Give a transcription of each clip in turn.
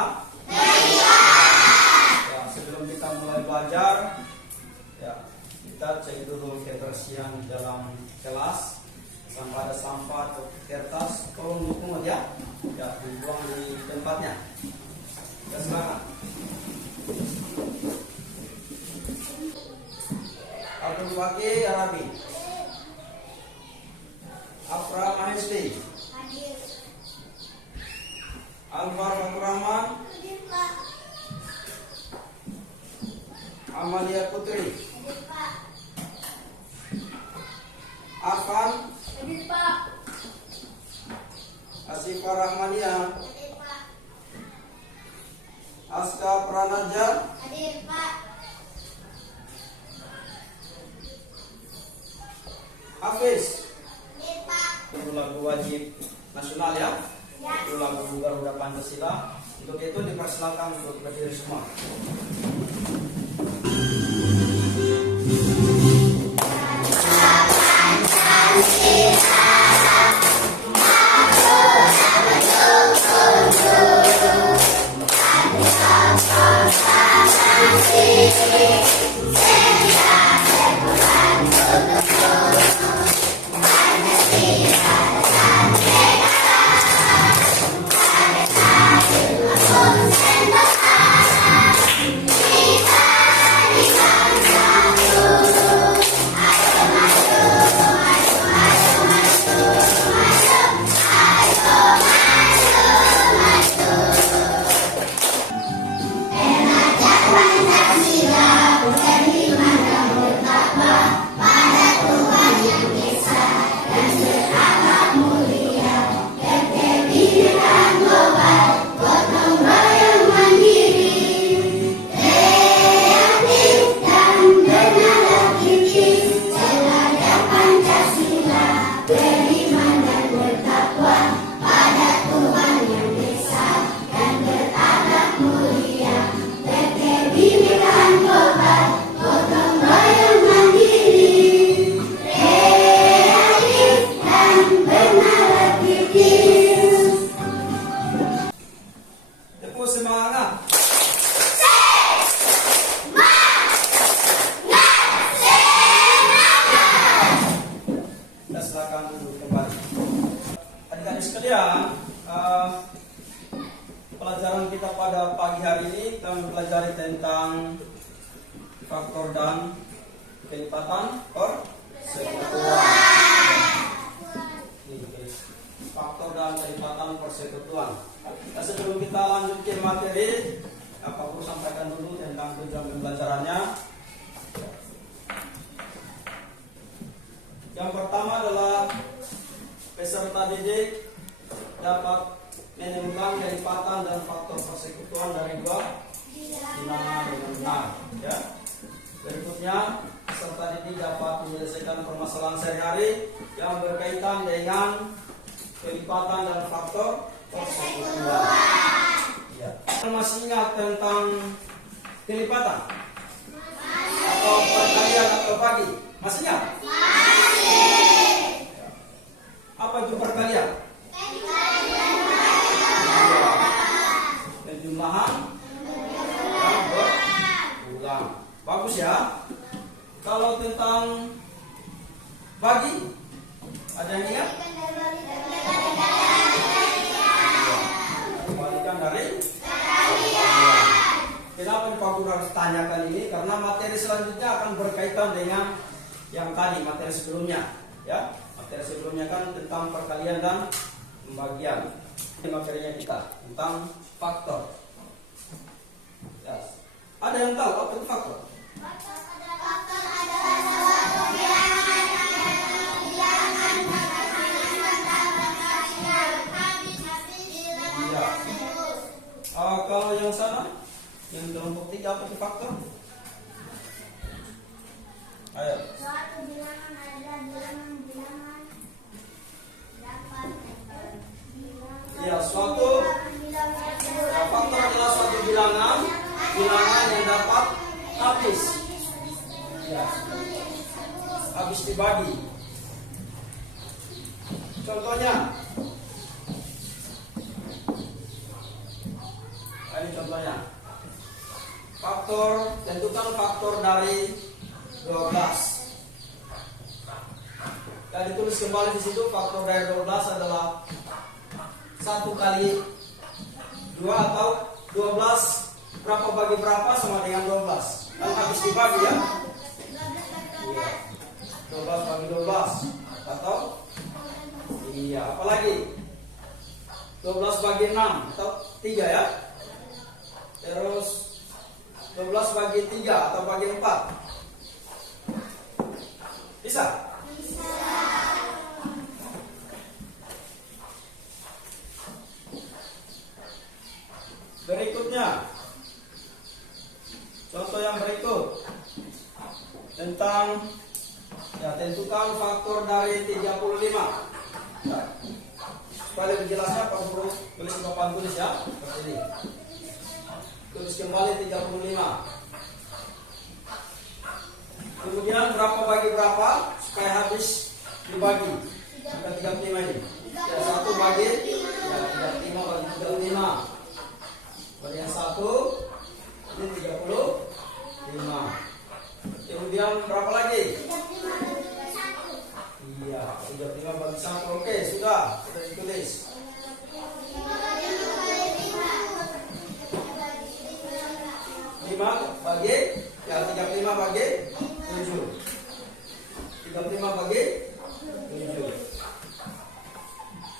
semua? Ya, sebelum kita mulai belajar, ya, kita cek dulu kebersihan di dalam kelas. Sampai ada sampah atau kertas, tolong dipungut ya. Ya, dibuang di tempatnya. Ya, silakan. Abdul Baqi Arabi. Afra Mahesti. Hadir. Alvar Fatur Rahman. Hadir, Pak. Amalia Putri. Hadir, Pak. Afan. Hadir, Pak. Asifah Rahmania. Hadir, Pak. Aska Pranaja. Hadir, Pak. Hafiz. Hadir, Pak. Itu lagu wajib nasional ya. Ya. Itu lagu Garuda Pancasila. Untuk itu dipersilakan untuk berdiri semua. Tepuk semangat. Kita silakan duduk kembali. Adik-adik sekalian, pelajaran kita pada pagi hari ini kita mempelajari tentang faktor dan kelipatan persekutuan. Faktor dan kelipatan persekutuan. Nah, sebelum kita lanjut ke materi, Pak Guru sampaikan dulu tentang tujuan pembelajarannya. Yang pertama adalah peserta didik dapat menemukan kelipatan dan faktor persekutuan dari dua bilangan dengan benar. Ya. Berikutnya, peserta didik dapat menyelesaikan permasalahan sehari-hari yang berkaitan dengan kelipatan dan faktor persekutuan. Ya. Masih ingat tentang kelipatan? Atau perkalian atau bagi? Masih ingat? Ya. Apa itu perkalian? Penjumlahan yang berulang. Bagus ya. Kalau tentang bagi, ada yang ingat? Kembalikan dari. Kenapa Pak Guru harus tanyakan ini? Karena materi selanjutnya akan berkaitan dengan yang tadi, materi sebelumnya. Ya, materi sebelumnya kan tentang perkalian dan pembagian. Ini materinya kita tentang faktor. Ya. Ada yang tahu apa itu faktor? Faktor adalah suatu bilangan Ya. Kalau yang sana, yang kelompok 3 apa itu faktor? Ayo. Suatu bilangan adalah bilangan dapat Ya, faktor adalah suatu bilangan yang dapat habis. Ya. Habis dibagi. Contohnya, Ini contohnya. Tentukan faktor dari 12. Dan ditulis kembali di situ faktor dari 12 adalah 1 kali 2 atau 12 berapa bagi berapa sama dengan 12. Kan habis dibagi ya. 12 bagi 12 atau iya, apalagi 12 bagi 6 atau 3 ya. Terus 12 bagi 3 atau bagi 4. Bisa? Berikutnya, contoh yang berikut tentang tentukan faktor dari 35. Nah, supaya lebih jelasnya Pak Guru tulis di papan tulis ya, seperti ini. Tulis kembali 35. Kemudian berapa bagi berapa supaya habis dibagi. Angka 35 ini. Ya, 1 bagi 35 bagi 35. Bagi yang 1 ini 35. Kemudian berapa lagi? 35 bagi 1. Iya, 35 bagi 1. Oke, sudah ditulis. 5 bagi 35 bagi 7. 35 bagi 7.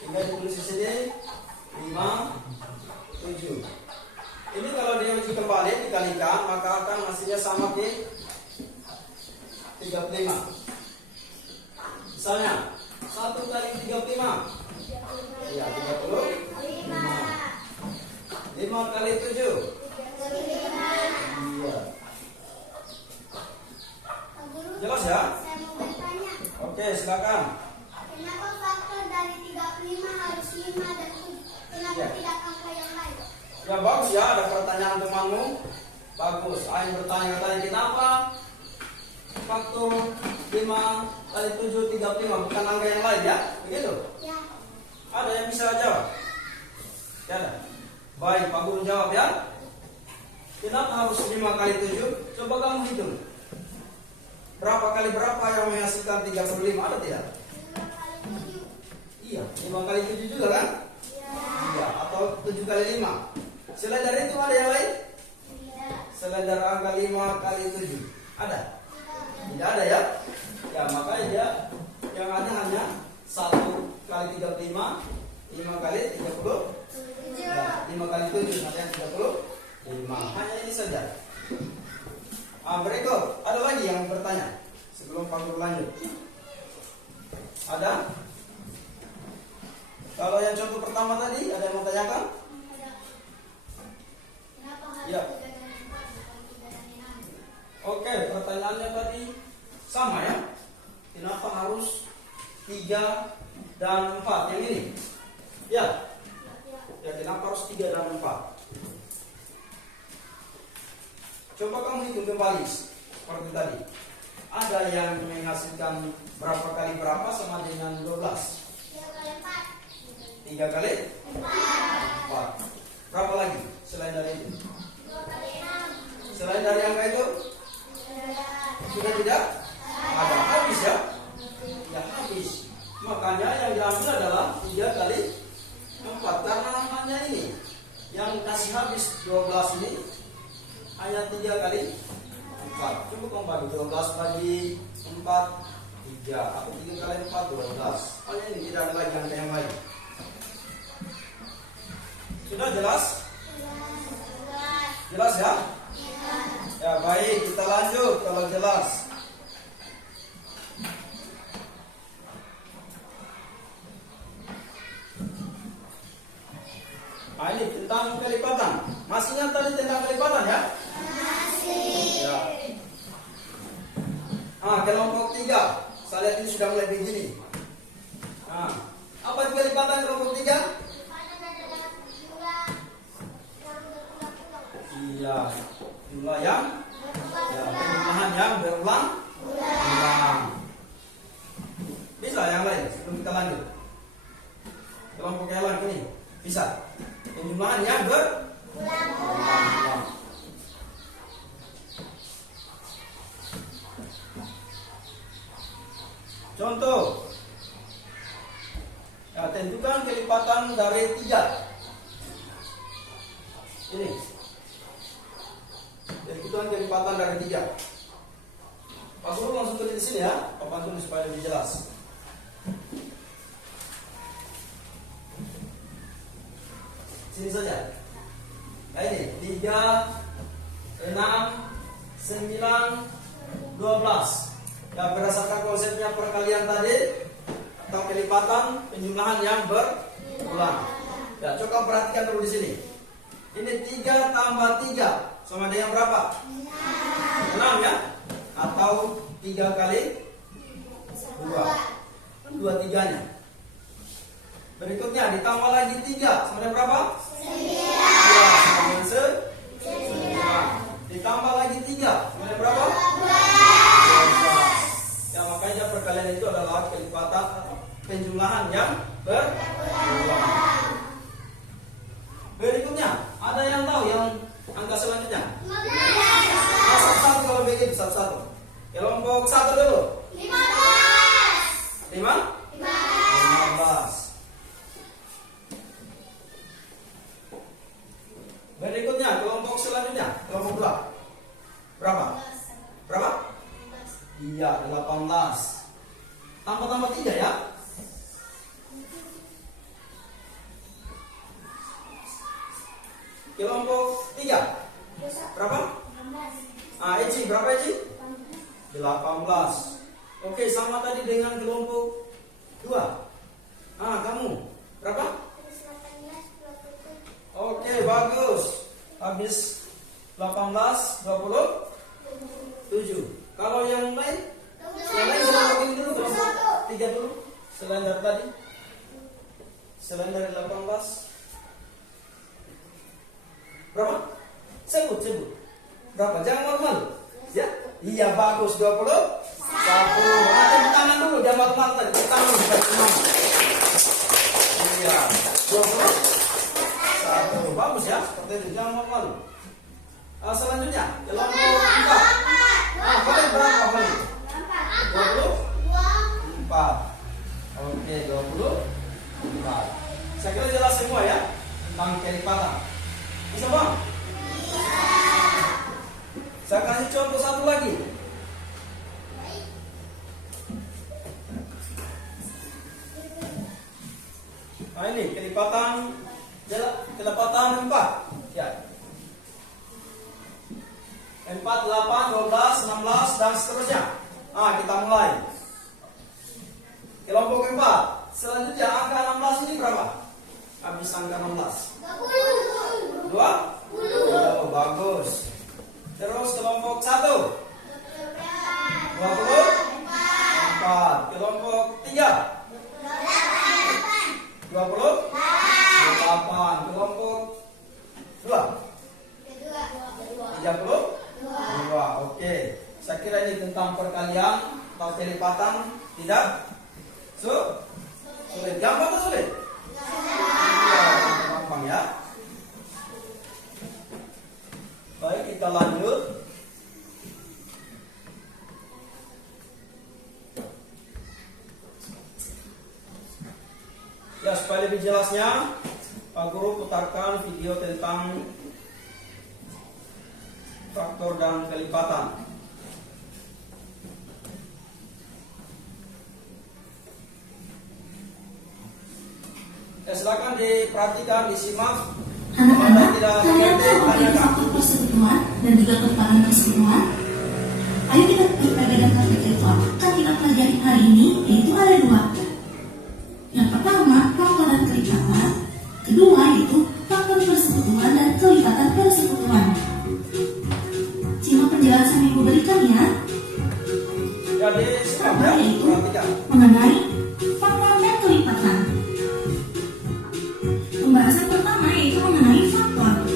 Tinggal ditulis di sini 5 7. Ini kalau diuji kembali dikalikan maka akan hasilnya sama di 35. Misalnya 1 kali 35. Ya, 35. 5 kali 7. Iya. Jelas ya? Saya mau bertanya, Oke, silakan. kenapa faktor dari 35 harus 5 dan 7? Kenapa Ya. tidak angka yang lain? Ya bagus ya, ada pertanyaan temanmu. Bagus. Ayo bertanya-tanya kenapa faktor 5 kali 7 35 bukan angka yang lain ya? Begitu? Ya. Ada yang bisa jawab? Ya ada. Baik, Pak Guru jawab ya. Kenapa harus 5 kali 7? Coba kamu hitung. Berapa kali berapa yang menghasilkan 35? Ada tidak? 5 kali 7. Iya, 5 kali 7 juga kan? Iya, atau 7 kali 5. Selain dari itu ada yang lain? Tidak. Selain dari angka 5 kali 7. Ada? Tidak ada ya? Ya, makanya dia yang ada hanya 1 kali 35, 5 kali 30. Ya, 5 kali 7 ada yang 35. Hanya ini saja. Berikut, ada lagi yang bertanya sebelum Pak Guru lanjut? Ada? Kalau yang contoh pertama tadi, ada yang mau tanyakan? Kenapa harus Ya. 3 dan 4 bukan 3 dan 6? Oke, pertanyaannya tadi sama ya. Kenapa harus 3 dan 4? Yang ini? Ya. Ya, kenapa harus 3 dan 4? Coba kamu hitung kembali seperti tadi. Ada yang menghasilkan berapa kali berapa sama dengan 12? 3 kali 4. 3 kali 4. 4. Berapa lagi selain dari itu? 2 kali 6. Selain dari angka itu? Sudah tidak? Ada habis ya? Ya habis. Makanya yang diambil adalah 3 kali 4. Karena hanya ini yang kasih habis 12 ini hanya 3 kali 4. Coba kamu bagi 12 bagi 4 3 atau 3 kali 4 12. Hanya ini, tidak ada lagi angka yang lain. Sudah jelas? Jelas ya? Ya baik, kita lanjut kalau jelas. Nah ini tentang kelipatan. Masih ingat tadi tentang kelipatan ya? Masih. Ya. Kelompok 3. Saya lihat ini sudah mulai begini. Apa itu kelipatan kelompok 3? Iya, jumlah yang penjumlahan yang berulang. Bisa yang lain sebelum kita lanjut. Kelompok yang lain ini bisa. Penjumlahan yang berulang. Contoh. Ya, tentukan kelipatan dari 3. Ini. Tentukan kelipatan dari 3. Pak Guru langsung tulis di sini ya, Pak tulis supaya lebih jelas. Sini saja. Nah ini 3, 6, 9, 12. Ya, berdasarkan konsepnya perkalian tadi atau kelipatan penjumlahan yang berulang. Ya, coba perhatikan dulu di sini. Ini 3 tambah 3 sama dengan berapa? 6 ya? Atau 3 kali 2. 2/3-nya. Berikutnya ditambah lagi 3 sama dengan berapa? 9. Ditambah lagi 3 sama dengan berapa? 12. Ya, makanya perkalian itu adalah kelipatan penjumlahan yang berulang. Berikutnya, ada yang tahu yang angka selanjutnya? 15. Satu-satu kalau begitu, satu-satu. Kelompok 1 dulu. 15. 15. Berikutnya, kelompok selanjutnya, kelompok 2. Berapa? Berapa? Iya, 18. Tambah-tambah 3 ya. Kelompok 3. Berapa? Eci, berapa Eci? 18. Oke, sama tadi dengan kelompok 2. Kamu berapa? Oke, bagus. Habis 18, 27. Kalau yang lain? Yang lain kelompok ini dulu, kelompok 3 dulu. Selain dari tadi. Selain dari 18. Berapa? Sebut. Berapa? Jangan normal. Ya? Iya, bagus. 21. Tepuk tangan dulu. Dia matematik tadi. Tepuk tangan supaya tenang. Iya. 21. Bagus ya. Seperti itu. Jangan normal. Selanjutnya. Kelompok 4. Boleh berapa kali? 24. Oke, 24. Saya kira jelas semua ya tentang kelipatan. Bisa bang? Saya kasih contoh satu lagi. Nah ini kelipatan 4. Ya. 4, 8, 12, 16 dan seterusnya. Kita mulai. Kelompok 4. Selanjutnya angka 16 ini berapa? Habis angka 16. 20. Oh, bagus. Terus kelompok 1. 24. Kelompok 3. 28. Kelompok 2. 32. Oke. Saya kira ini tentang perkalian atau kelipatan. Tidak? Sulit. Gampang atau sulit? Gampang ya. Baik, kita lanjut. Ya, supaya lebih jelasnya, Pak Guru putarkan video tentang faktor dan kelipatan. Ya, silakan diperhatikan, disimak. Anak-anak, kalian tahu apa itu faktor persekutuan dan juga kelipatan persekutuan? Ayo kita perbedaan faktor itu akan kita pelajari hari ini, yaitu ada 2. Yang pertama, faktor dan kelipatan. Kedua, yaitu faktor persekutuan dan kelipatan persekutuan. Simak penjelasan yang Ibu berikan ya. Pertama, yaitu mengenai faktor dan kelipatan. Pembahasan pertama yaitu mengenai faktor.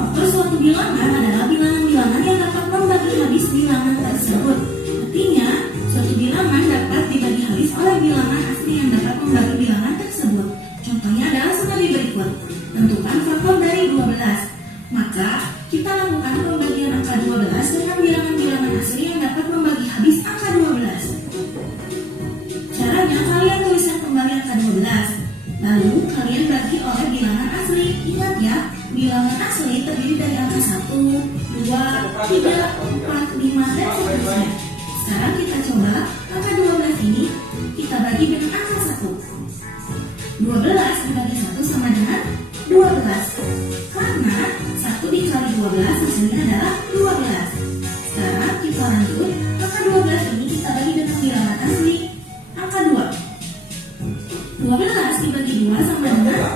Faktor suatu bilangan adalah bilangan-bilangan yang dapat membagi habis bilangan tersebut. Artinya, suatu bilangan dapat dibagi habis oleh bilangan asli yang dapat membagi bilangan tersebut. Contohnya adalah sebagai berikut. Tentukan faktor dari 12. Maka, kita lakukan pembagian angka 12 dengan bilangan-bilangan asli yang dapat membagi habis angka 12. bilangan asli terdiri dari angka 1, 2, 3, 4, 5, dan seterusnya. Sekarang kita coba angka 12 ini kita bagi dengan angka 1. 12 dibagi 1 sama dengan 12. Karena 1 dikali 12 hasilnya adalah 12. Sekarang kita lanjut, angka 12 ini kita bagi dengan bilangan asli, angka 2. 12 dibagi 2 sama dengan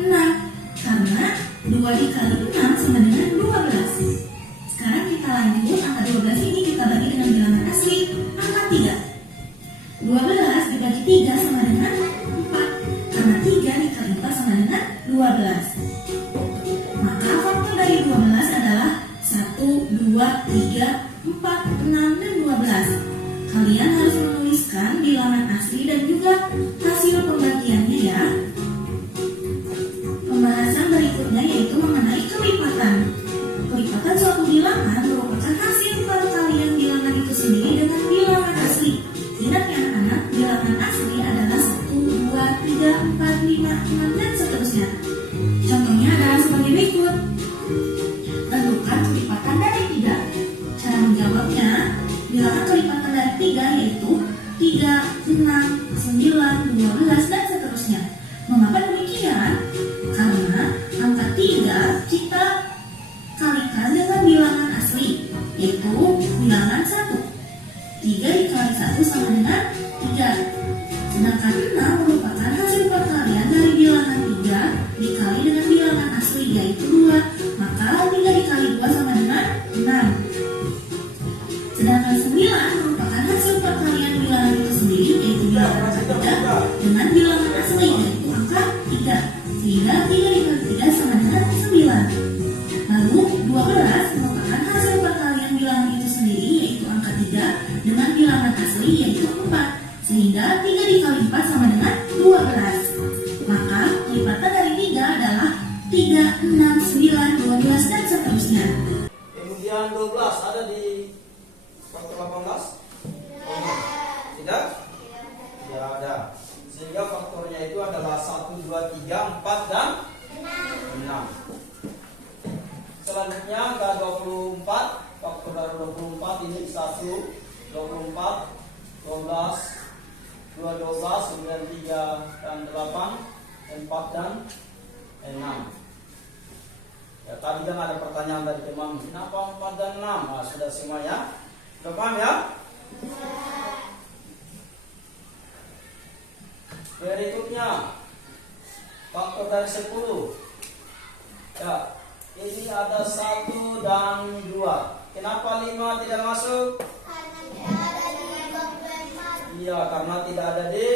6. Karena 2 dikali 6 sama dengan 12. Sekarang kita lanjut, angka 12 ini kita bagi dengan bilangan asli, angka 3. 12 dibagi 3 sama dengan 4. Karena 3 dikali 4 sama dengan 12. Maka faktor dari 12 adalah 1, 2, 3, 4, 6, dan 12. Kalian harus menuliskan bilangan asli dan juga hasil pembagiannya ya. Pembahasan berikutnya yaitu mengenai kelipatan. Kelipatan suatu bilangan merupakan hasil perkalian bilangan itu sendiri dengan bilangan asli. Ingat ya anak-anak, bilangan asli adalah 1, 2, 3, 4, 5, 6, dan seterusnya. Contohnya adalah sebagai berikut. Tentukan kelipatan dari 3. Cara menjawabnya, bilangan kelipatan dari 3 yaitu 3, 6, 9, 12, dan seterusnya. Mengapa demikian? Karena angka 3 kita kalikan dengan bilangan asli, yaitu bilangan 1. 3 dikali 1 sama dengan 3. Sedangkan 6 merupakan hasil perkalian dari bilangan 3 dikali dengan bilangan asli, yaitu 2. Maka 3 dikali 2 sama dengan 6. Sedangkan 9 merupakan hasil perkalian bilangan itu sendiri, yaitu bilangan angka 3 dengan bilangan asli, yaitu angka 3. Sehingga 3 dikali 3 sama dengan 9. Lalu 12 merupakan hasil perkalian bilangan itu sendiri, yaitu angka 3 dengan bilangan asli, yaitu 4. Sehingga 3 dikali 4 sama dengan 12. Maka kelipatan dari 3 adalah 3, 6, 9, 12, dan seterusnya. Kemudian 12 ada di faktor 18? Tidak? Tidak ada. Sehingga faktornya itu adalah 1, 2, 3, 4, dan 6. Selanjutnya angka 24. Faktor dari 24 ini 1, 24, 12, 2, 12, kemudian 3 dan 8, 4 dan 6. Ya, tadi kan ada pertanyaan dari teman, kenapa 4 dan 6? Nah, sudah semuanya. Sudah paham ya? Berikutnya faktor dari 10. Ya, ini ada 1 dan 2. Kenapa 5 tidak masuk? Karena tidak ada di 24. Iya, karena tidak ada di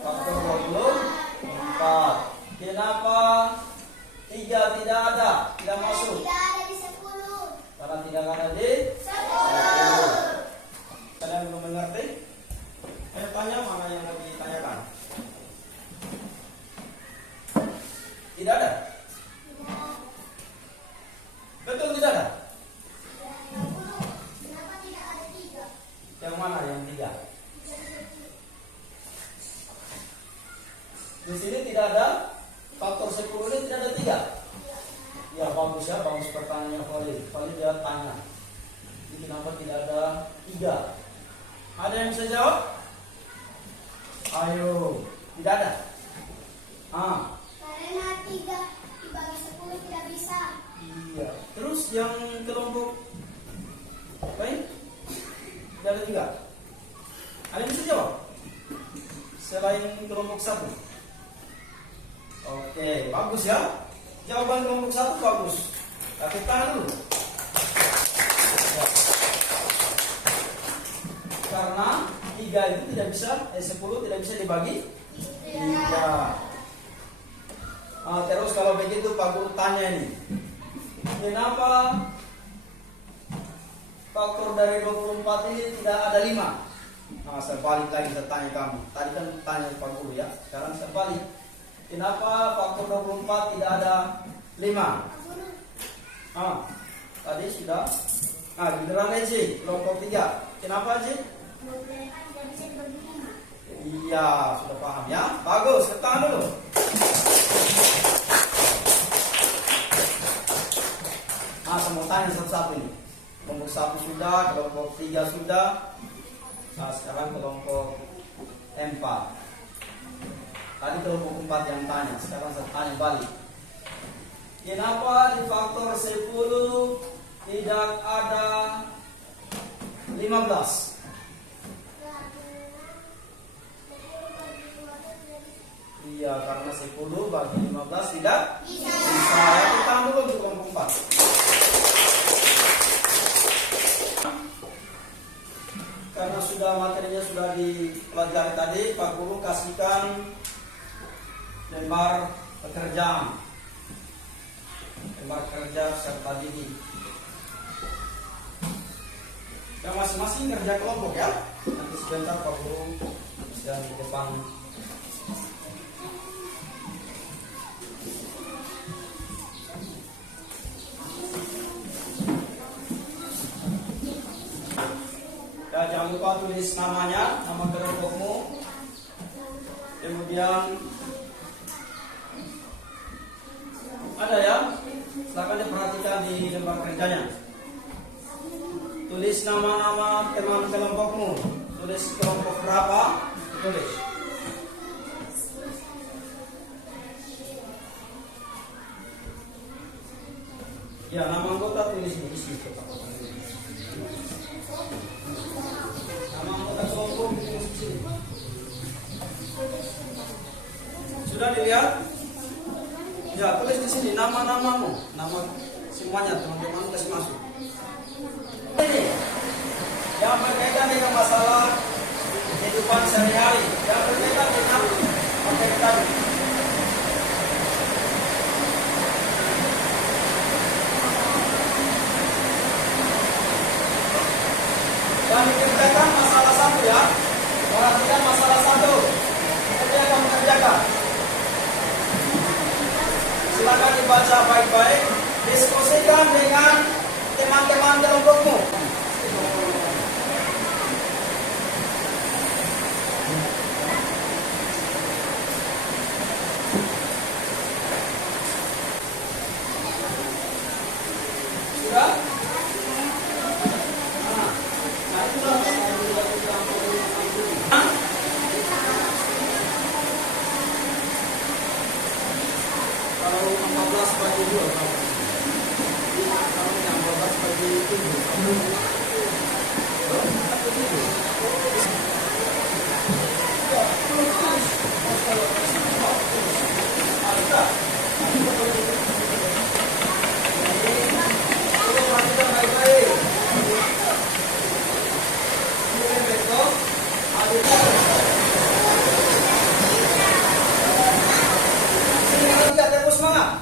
faktor 24. Kenapa 3 tidak ada? Tidak masuk? Tidak ada di 10. Karena tidak ada di 10. Kalian belum mengerti? Ayo tanya, mana yang mau ditanyakan? Tidak ada? Betul tidak ada? Kenapa tidak ada 3? Yang mana yang 3? Di sini tidak ada. Faktor 10 ini tidak ada 3. Ya bagus ya, bagus pertanyaannya Khalid. Khalid dia tanya, ini kenapa tidak ada 3? Ada yang bisa jawab? Ayo, tidak ada. Karena 3 dibagi 10 tidak bisa. Iya. Terus yang kelompok lain tidak ada 3. Ada yang bisa jawab? Selain kelompok 1. Oke, bagus ya. Jawaban kelompok 1 bagus. Tapi tahan dulu. Ya. Karena 3 itu tidak bisa, 10 tidak bisa dibagi 3. Terus kalau begitu Pak Guru tanya ini, kenapa faktor dari 24 ini tidak ada 5? Saya balik lagi, saya tanya kamu. Tadi kan tanya Pak Guru ya, sekarang saya balik. Kenapa faktor 24 tidak ada 5? Tadi sudah. Giliran Ezi, kelompok 3. Kenapa Ezi? Iya, sudah paham ya. Bagus, ketahan dulu. Nah, saya mau tanya satu-satu ini. Kelompok 1 sudah, kelompok 3 sudah. Nah, sekarang kelompok 4. Tadi kelompok 4 yang tanya, sekarang saya tanya balik. Kenapa di faktor 10 tidak ada 15? Iya, karena 10 bagi 15 tidak bisa. Ya, kita dulu untuk kelompok 4. Karena sudah materinya sudah dipelajari tadi, Pak Guru kasihkan lembar pekerjaan, lembar kerja serta diri. Yang masing-masing kerja kelompok ya. Nanti sebentar Pak Guru sedang di depan. Ya, jangan lupa tulis namanya, nama kelompokmu. Kemudian ada ya, silakan diperhatikan di lembar kerjanya. Tulis nama-nama teman kelompokmu. Tulis kelompok berapa, tulis. Ya, nama anggota tulis di sini. Nama anggota kelompok tulis di sini. Sudah dilihat? Ya, tulis di sini nama-namamu, nama semuanya teman-teman kasih masuk. Ini yang berkaitan dengan masalah kehidupan sehari-hari, yang berkaitan dengan materi tadi. Yang dikerjakan masalah 1 ya, perhatikan masalah 1. Ini akan mengerjakan. Silakan dibaca baik-baik, diskusikan dengan teman-teman kelompokmu. Sudah? Nah, itu sudah. Kalau 14 bagi 2 kalau yang 12 bagi 7 semangat.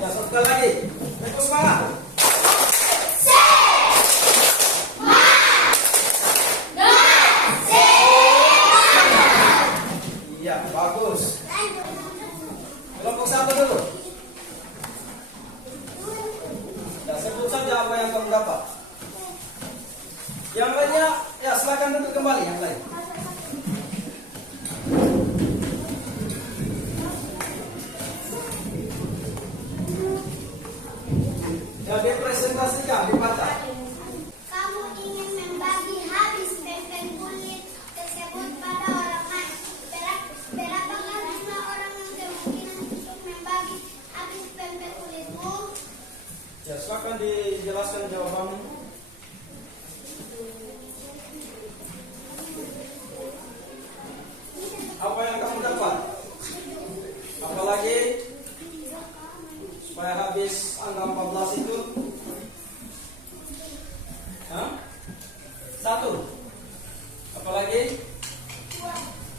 Ya, satu kali lagi. Terus semangat. Iya, bagus. Kelompok 1 dulu. Ya, sebut saja apa yang kamu dapat. Yang lainnya, ya silakan duduk kembali yang lain. Ya, dipresentasikan, dibaca. Kamu ingin membagi habis pempek kulit tersebut pada orang lain. Berapakah jumlah orang yang kemungkinan untuk membagi habis pempek kulitmu? Ya, silakan dijelaskan jawabanmu. Apa yang kamu dapat? Apalagi supaya habis angka 14 itu? Hah? 1. Apalagi?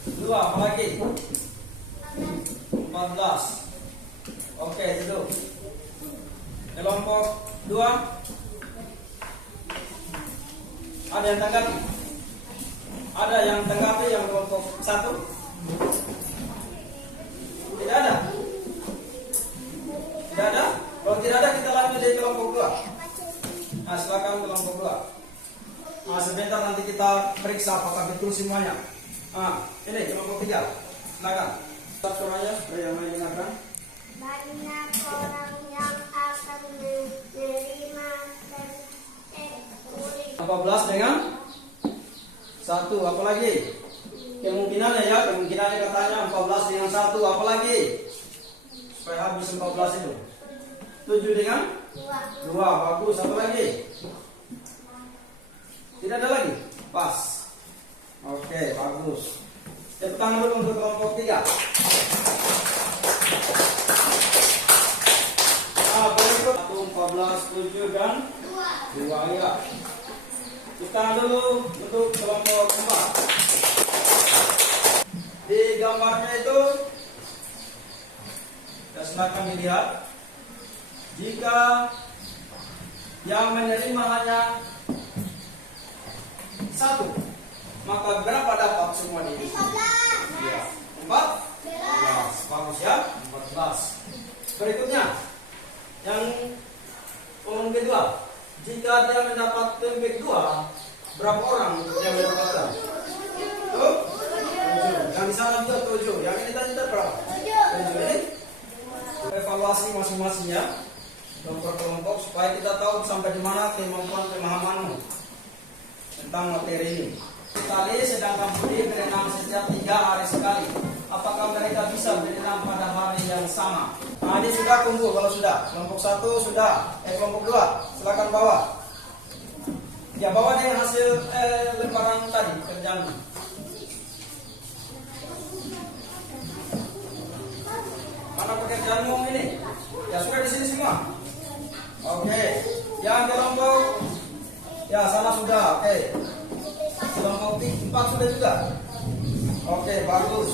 2. Apalagi? 14. Oke, itu. Kelompok 2. Ada yang tanggapi? Ada yang tanggapi yang kelompok 1? Tidak ada? Tidak ada? Kalau tidak ada kita lanjut di kelompok 2. Nah, silakan kelompok 2. Nah, sebentar nanti kita periksa apakah betul semuanya. Ini kelompok 3. Silakan. Start suaranya supaya yang lain dengarkan. Banyak orang yang akan menerima dan kulit. 14 dengan 1. Apa lagi? Kemungkinannya ya, kemungkinannya katanya 14 dengan 1. Apa lagi? Supaya habis 14 itu. 7 dengan 2. Bagus. Apa lagi? Tidak ada lagi? Pas. Oke, bagus. Tepuk tangan dulu untuk kelompok 3. Berikut 14, 7 dan 2 ya. Tepuk tangan dulu untuk kelompok 4. Di gambarnya itu kita silakan dilihat. Jika yang menerima hanya 1, maka berapa dapat semua ini? 14. Bagus ya, 14. Berikutnya, yang kolom kedua. Jika dia mendapat kelompok 2, berapa orang yang mendapatkan? 7. Yang di sana juga 7. Yang ini tadi berapa? 7 ini. Evaluasi masing-masingnya kelompok supaya kita tahu sampai di mana kemampuan pemahamanmu tentang materi ini. Sekali sedangkan Budi berenang setiap 3 hari sekali. Apakah mereka bisa berenang pada hari yang sama? Nah, ini sudah tunggu kalau sudah. Kelompok 1 sudah. Kelompok 2 silakan bawa. Ya, bawa dengan hasil lembaran tadi kerjaan. Mana pekerjaanmu ini? Ya sudah di sini semua. Oke. Yang kelompok ya sana sudah. Oke. Kelompok 4 sudah juga. Oke, bagus.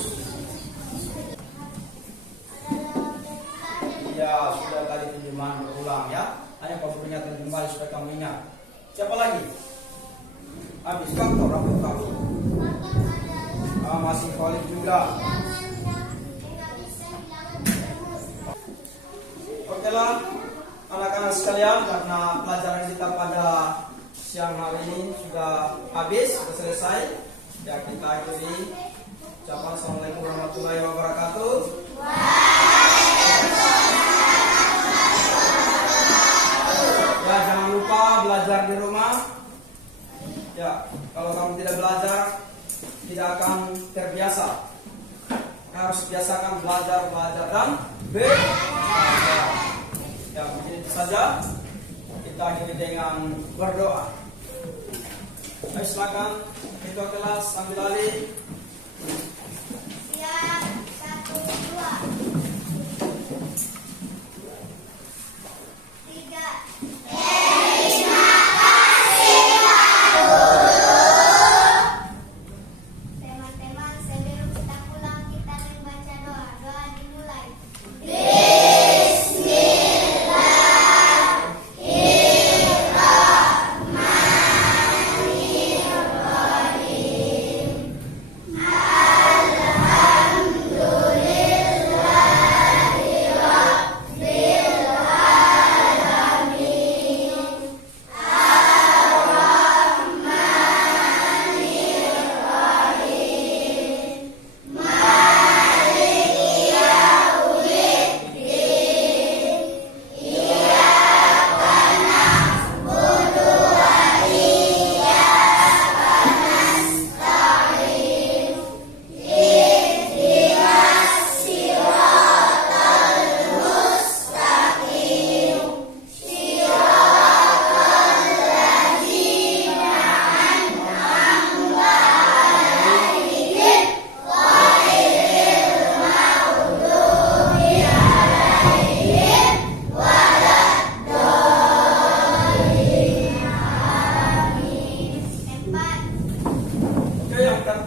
Ya, sudah tadi pinjaman berulang ya. Hanya kamu peringatkan kembali supaya kamu ingat. Siapa lagi? Habis faktor, apa faktor? Masih valid juga. Oke lah, anak-anak sekalian, karena pelajaran kita pada siang hari ini sudah habis, sudah selesai. Ya, kita akhiri. Ucapan Assalamualaikum warahmatullahi wabarakatuh. Ya, jangan lupa belajar di rumah. Ya, kalau kamu tidak belajar, tidak akan terbiasa. Harus biasakan belajar dan belajar. Ya, mungkin itu saja. Kita akhiri dengan berdoa. Ayo silakan ketua kelas ambil alih. Siap, 1, 2, 3. Teman-teman, sebelum kita pulang kita membaca doa. Doa dimulai.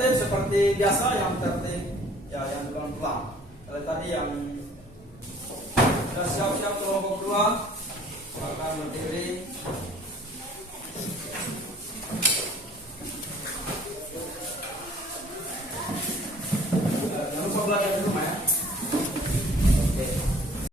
Seperti biasa yang tertib ya, yang pelan-pelan. Kalau tadi yang sudah siap-siap kelompok 2 akan berdiri. Jangan lupa belajar